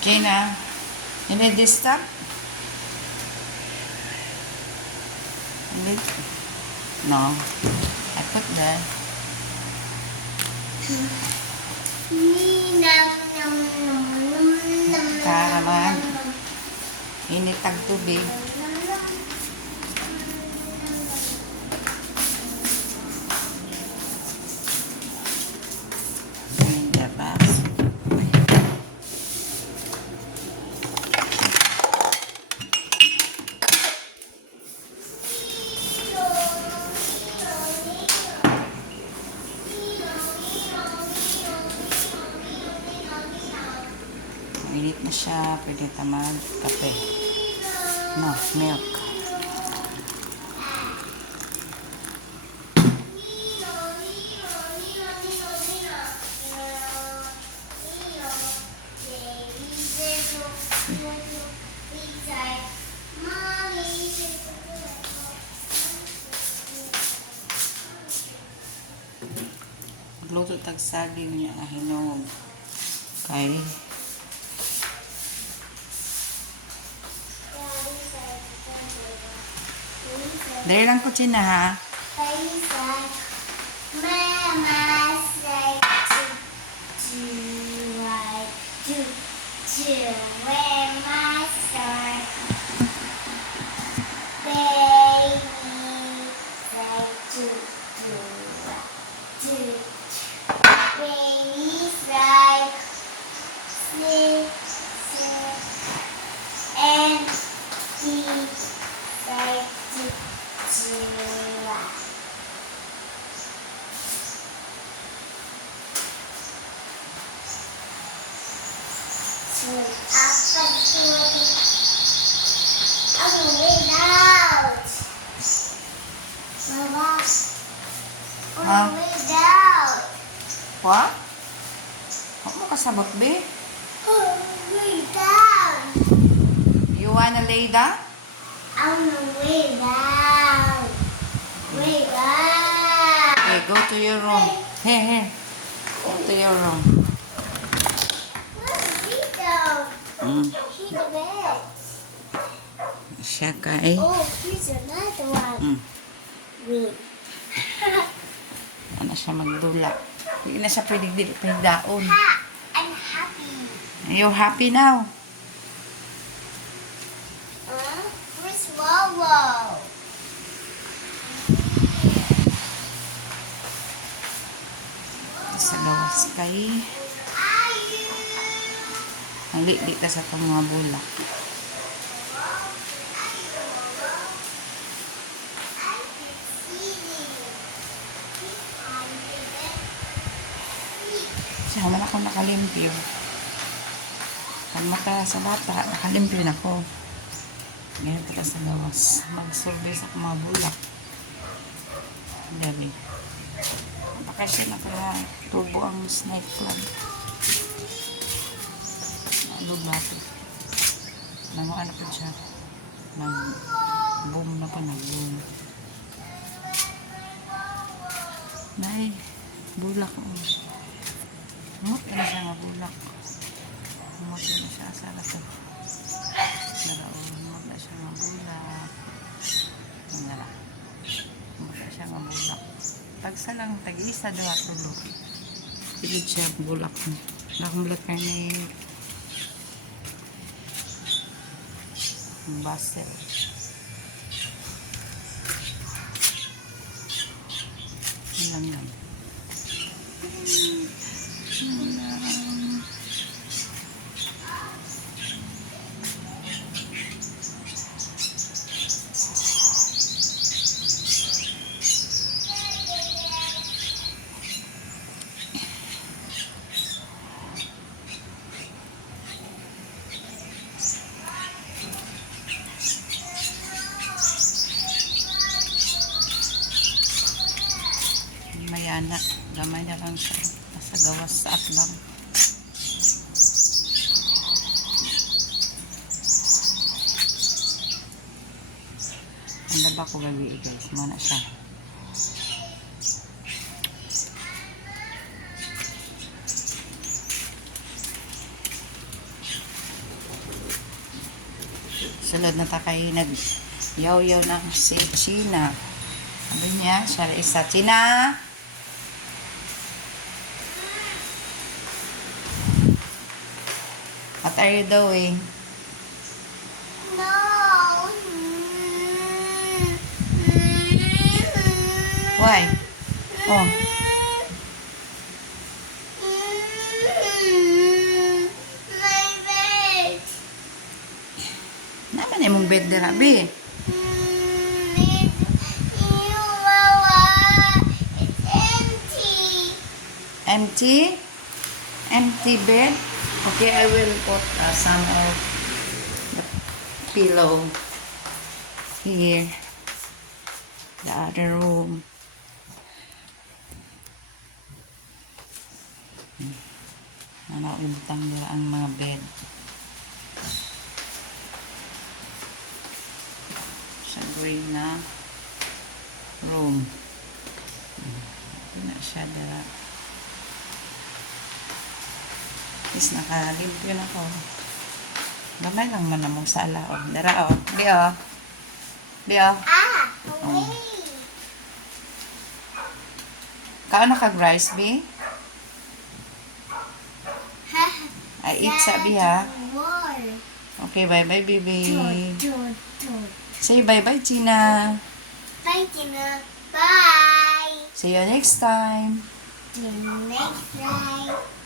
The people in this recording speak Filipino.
Gina, you need this stuff? You need? No. I put there. Karaman. Init ang tubig. Init na siya. Pwede tamad. Kape. No, milk. Luto tag saging niya hinog. Kay Dali lang ko china ha. And down. What? Huwag mo kasabot, be. Way down. You wanna lay down? I'm way down. Lay down. Okay, go to your room. Here, here. Go to your room. Mm. The bed. Siya kay. Oh, here's another one. Mm. Wait. Ano siya magdula. Hindi na siya pwede dili daon. Ha! I'm happy. You happy now? Huh? Where's Wawa? Sa gawas kay. Ang li ka sa itong mga bulak. Siya man ako nakalimpyo. Pag mata sa bata, nakalimpyo na ako. Ngayon kita sa gawas. Mag-survey sa mga bulak. Dami. Bakasyon na kaya tubo ang snake plant. Ba ito? Nang ano po siya? Nag boom na pa nag boom. Nay, bulak mo. Mut na siya nga bulak. Mut na siya sa lato. Naraon, mut na siya nga bulak. Nara. Mut na siya nga bulak. Tagsa lang, tag-isa daw tulog. Pilid siya bulak. Nakamulat ka ni Basel. Yan lang. Mayana. Gamay na lang siya. Nasa gawas sa atbang. Ang laba ko gabi guys. Muna siya. Sulod na takay nag yaw-yaw na si China. Sabi niya, siya isa. China! What are you doing? No. Why? Oh, My bed. naman yung bed na rabi. It's empty. Empty? Empty bed? Okay, I will put uh, some of the pillow here. The other room. Umtang nila ang mga bed. Sa green na room. Hindi na siya dala. Is nakalimpyo na ko. Gamay lang man namong sala. O, dara o. Di o. Di o. Ah, away. Kao nakag-rice, be? Ay, eat sabi ha. Okay, bye-bye, baby. Say bye-bye, Gina. Bye, Tina. Bye. See you next time. Till next time.